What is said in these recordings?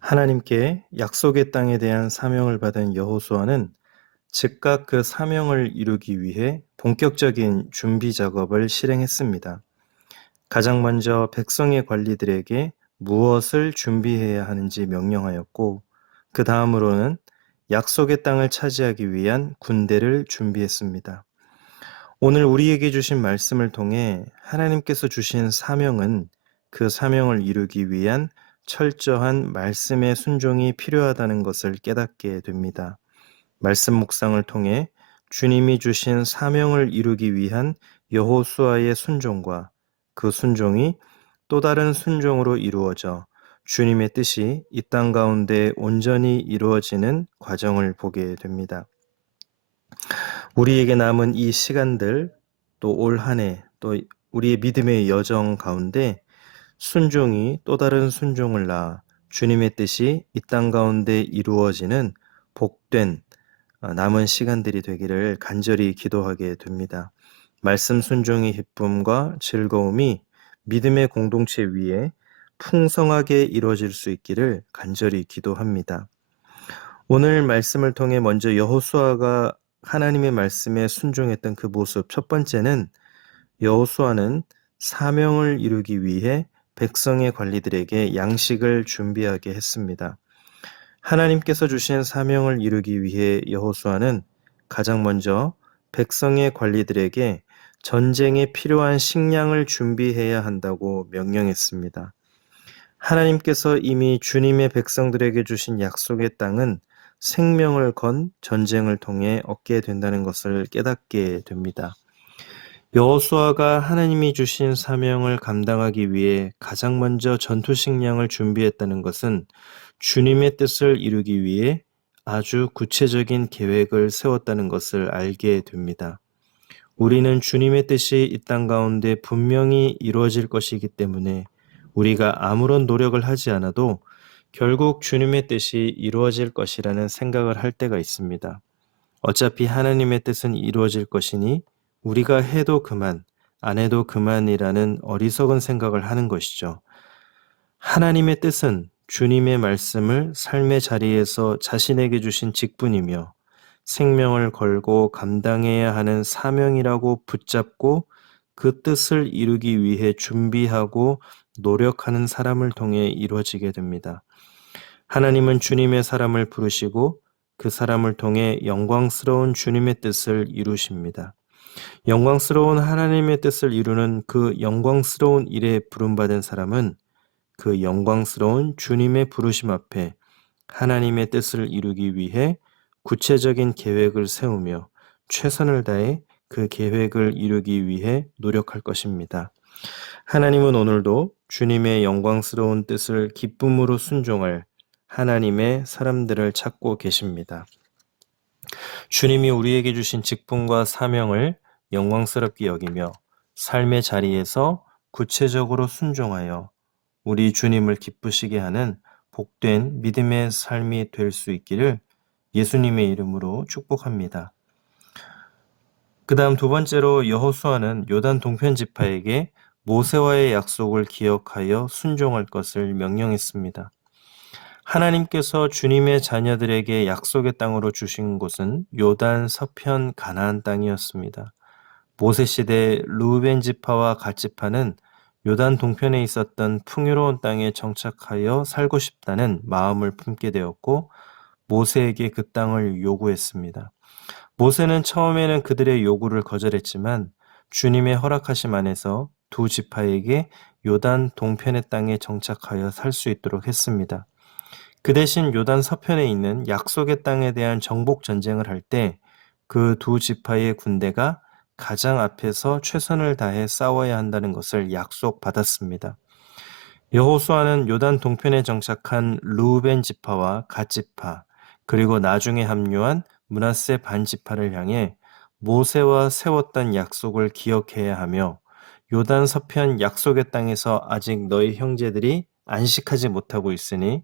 하나님께 약속의 땅에 대한 사명을 받은 여호수아는 즉각 그 사명을 이루기 위해 본격적인 준비 작업을 실행했습니다. 가장 먼저 백성의 관리들에게 무엇을 준비해야 하는지 명령하였고, 그 다음으로는 약속의 땅을 차지하기 위한 군대를 준비했습니다. 오늘 우리에게 주신 말씀을 통해 하나님께서 주신 사명은 그 사명을 이루기 위한 철저한 말씀의 순종이 필요하다는 것을 깨닫게 됩니다. 말씀 묵상을 통해 주님이 주신 사명을 이루기 위한 여호수아의 순종과 그 순종이 또 다른 순종으로 이루어져 주님의 뜻이 이 땅 가운데 온전히 이루어지는 과정을 보게 됩니다. 우리에게 남은 이 시간들, 또 올 한 해, 또 우리의 믿음의 여정 가운데 순종이 또 다른 순종을 낳아 주님의 뜻이 이 땅 가운데 이루어지는 복된 남은 시간들이 되기를 간절히 기도하게 됩니다. 말씀 순종의 기쁨과 즐거움이 믿음의 공동체 위에 풍성하게 이루어질 수 있기를 간절히 기도합니다. 오늘 말씀을 통해 먼저 여호수아가 하나님의 말씀에 순종했던 그 모습, 첫 번째는 여호수아는 사명을 이루기 위해 백성의 관리들에게 양식을 준비하게 했습니다. 하나님께서 주신 사명을 이루기 위해 여호수아는 가장 먼저 백성의 관리들에게 전쟁에 필요한 식량을 준비해야 한다고 명령했습니다. 하나님께서 이미 주님의 백성들에게 주신 약속의 땅은 생명을 건 전쟁을 통해 얻게 된다는 것을 깨닫게 됩니다. 여호수아가 하나님이 주신 사명을 감당하기 위해 가장 먼저 전투 식량을 준비했다는 것은 주님의 뜻을 이루기 위해 아주 구체적인 계획을 세웠다는 것을 알게 됩니다. 우리는 주님의 뜻이 이 땅 가운데 분명히 이루어질 것이기 때문에 우리가 아무런 노력을 하지 않아도 결국 주님의 뜻이 이루어질 것이라는 생각을 할 때가 있습니다. 어차피 하나님의 뜻은 이루어질 것이니 우리가 해도 그만, 안 해도 그만이라는 어리석은 생각을 하는 것이죠. 하나님의 뜻은 주님의 말씀을 삶의 자리에서 자신에게 주신 직분이며 생명을 걸고 감당해야 하는 사명이라고 붙잡고 그 뜻을 이루기 위해 준비하고 노력하는 사람을 통해 이루어지게 됩니다. 하나님은 주님의 사람을 부르시고 그 사람을 통해 영광스러운 주님의 뜻을 이루십니다. 영광스러운 하나님의 뜻을 이루는 그 영광스러운 일에 부름받은 사람은 그 영광스러운 주님의 부르심 앞에 하나님의 뜻을 이루기 위해 구체적인 계획을 세우며 최선을 다해 그 계획을 이루기 위해 노력할 것입니다. 하나님은 오늘도 주님의 영광스러운 뜻을 기쁨으로 순종할 하나님의 사람들을 찾고 계십니다. 주님이 우리에게 주신 직분과 사명을 영광스럽게 여기며 삶의 자리에서 구체적으로 순종하여 우리 주님을 기쁘시게 하는 복된 믿음의 삶이 될 수 있기를 예수님의 이름으로 축복합니다. 그 다음 두 번째로 여호수아는 요단 동편 지파에게 모세와의 약속을 기억하여 순종할 것을 명령했습니다. 하나님께서 주님의 자녀들에게 약속의 땅으로 주신 곳은 요단 서편 가나안 땅이었습니다. 모세 시대 르우벤 지파와 갓 지파는 요단 동편에 있었던 풍요로운 땅에 정착하여 살고 싶다는 마음을 품게 되었고 모세에게 그 땅을 요구했습니다. 모세는 처음에는 그들의 요구를 거절했지만 주님의 허락하심 안에서 두 지파에게 요단 동편의 땅에 정착하여 살 수 있도록 했습니다. 그 대신 요단 서편에 있는 약속의 땅에 대한 정복 전쟁을 할 때 그 두 지파의 군대가 가장 앞에서 최선을 다해 싸워야 한다는 것을 약속받았습니다. 여호수아는 요단 동편에 정착한 르우벤 지파와 갓 지파, 그리고 나중에 합류한 므낫세 반 지파를 향해 모세와 세웠던 약속을 기억해야 하며 요단 서편 약속의 땅에서 아직 너희 형제들이 안식하지 못하고 있으니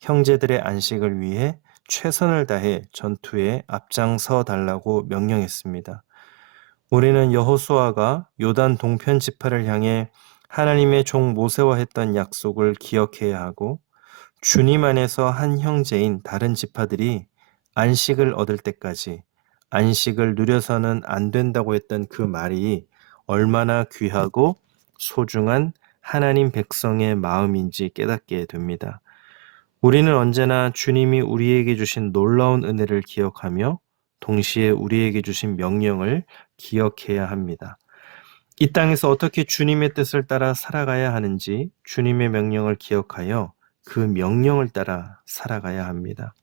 형제들의 안식을 위해 최선을 다해 전투에 앞장서 달라고 명령했습니다. 우리는 여호수아가 요단 동편 지파를 향해 하나님의 종 모세와 했던 약속을 기억해야 하고 주님 안에서 한 형제인 다른 지파들이 안식을 얻을 때까지 안식을 누려서는 안 된다고 했던 그 말이 얼마나 귀하고 소중한 하나님 백성의 마음인지 깨닫게 됩니다. 우리는 언제나 주님이 우리에게 주신 놀라운 은혜를 기억하며 동시에 우리에게 주신 명령을 기억해야 합니다. 이 땅에서 어떻게 주님의 뜻을 따라 살아가야 하는지 주님의 명령을 기억하여 그 명령을 따라 살아가야 합니다.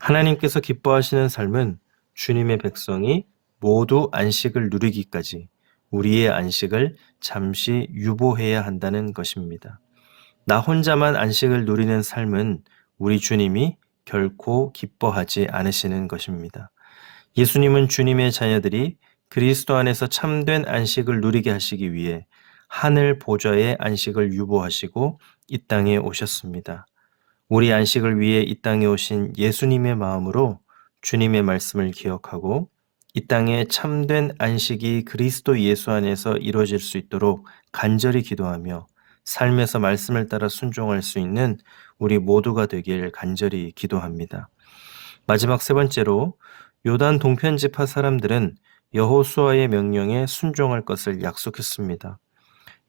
하나님께서 기뻐하시는 삶은 주님의 백성이 모두 안식을 누리기까지 우리의 안식을 잠시 유보해야 한다는 것입니다. 나 혼자만 안식을 누리는 삶은 우리 주님이 결코 기뻐하지 않으시는 것입니다. 예수님은 주님의 자녀들이 그리스도 안에서 참된 안식을 누리게 하시기 위해 하늘 보좌의 안식을 유보하시고 이 땅에 오셨습니다. 우리 안식을 위해 이 땅에 오신 예수님의 마음으로 주님의 말씀을 기억하고 이 땅에 참된 안식이 그리스도 예수 안에서 이루어질 수 있도록 간절히 기도하며 삶에서 말씀을 따라 순종할 수 있는 우리 모두가 되길 간절히 기도합니다. 마지막 세 번째로 요단 동편 지파 사람들은 여호수아의 명령에 순종할 것을 약속했습니다.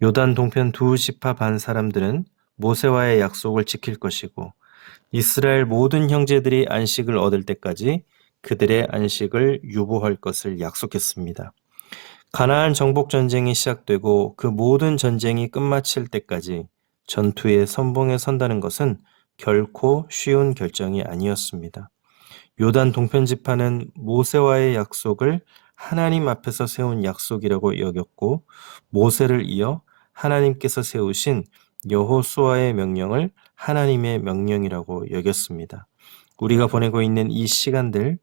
요단 동편 두 지파 반 사람들은 모세와의 약속을 지킬 것이고 이스라엘 모든 형제들이 안식을 얻을 때까지 그들의 안식을 유보할 것을 약속했습니다. 가나안 정복 전쟁이 시작되고 그 모든 전쟁이 끝마칠 때까지 전투의 선봉에 선다는 것은 결코 쉬운 결정이 아니었습니다. 요단 동편 지파는 모세와의 약속을 하나님 앞에서 세운 약속이라고 여겼고 모세를 이어 하나님께서 세우신 여호수아의 명령을 하나님의 명령이라고 여겼습니다. 우리가 보내고 있는 이 시간들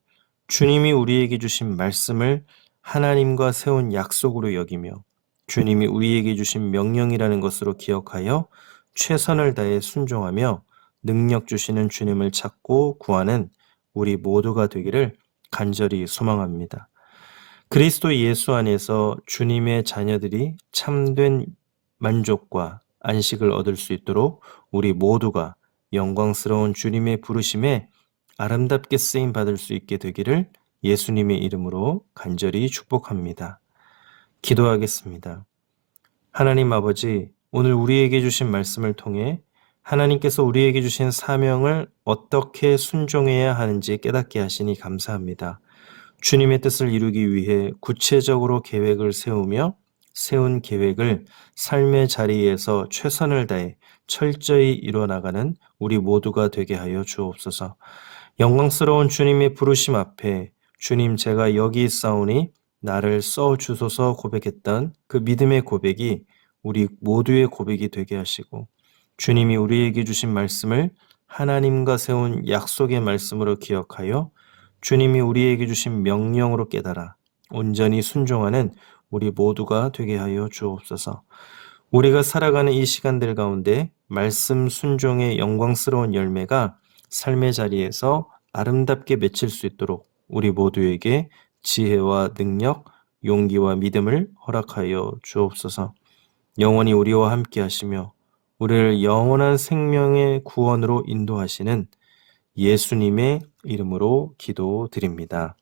주님이 우리에게 주신 말씀을 하나님과 세운 약속으로 여기며 주님이 우리에게 주신 명령이라는 것으로 기억하여 최선을 다해 순종하며 능력 주시는 주님을 찾고 구하는 우리 모두가 되기를 간절히 소망합니다. 그리스도 예수 안에서 주님의 자녀들이 참된 만족과 안식을 얻을 수 있도록 우리 모두가 영광스러운 주님의 부르심에 아름답게 쓰임 받을 수 있게 되기를 예수님의 이름으로 간절히 축복합니다. 기도하겠습니다. 하나님 아버지, 오늘 우리에게 주신 말씀을 통해 하나님께서 우리에게 주신 사명을 어떻게 순종해야 하는지 깨닫게 하시니 감사합니다. 주님의 뜻을 이루기 위해 구체적으로 계획을 세우며 세운 계획을 삶의 자리에서 최선을 다해 철저히 이뤄나가는 우리 모두가 되게 하여 주옵소서. 영광스러운 주님의 부르심 앞에 주님 제가 여기 있사오니 나를 써 주소서 고백했던 그 믿음의 고백이 우리 모두의 고백이 되게 하시고 주님이 우리에게 주신 말씀을 하나님과 세운 약속의 말씀으로 기억하여 주님이 우리에게 주신 명령으로 깨달아 온전히 순종하는 우리 모두가 되게 하여 주옵소서. 우리가 살아가는 이 시간들 가운데 말씀 순종의 영광스러운 열매가 삶의 자리에서 아름답게 맺힐 수 있도록 우리 모두에게 지혜와 능력, 용기와 믿음을 허락하여 주옵소서. 영원히 우리와 함께 하시며 우리를 영원한 생명의 구원으로 인도하시는 예수님의 이름으로 기도드립니다.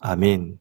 아멘.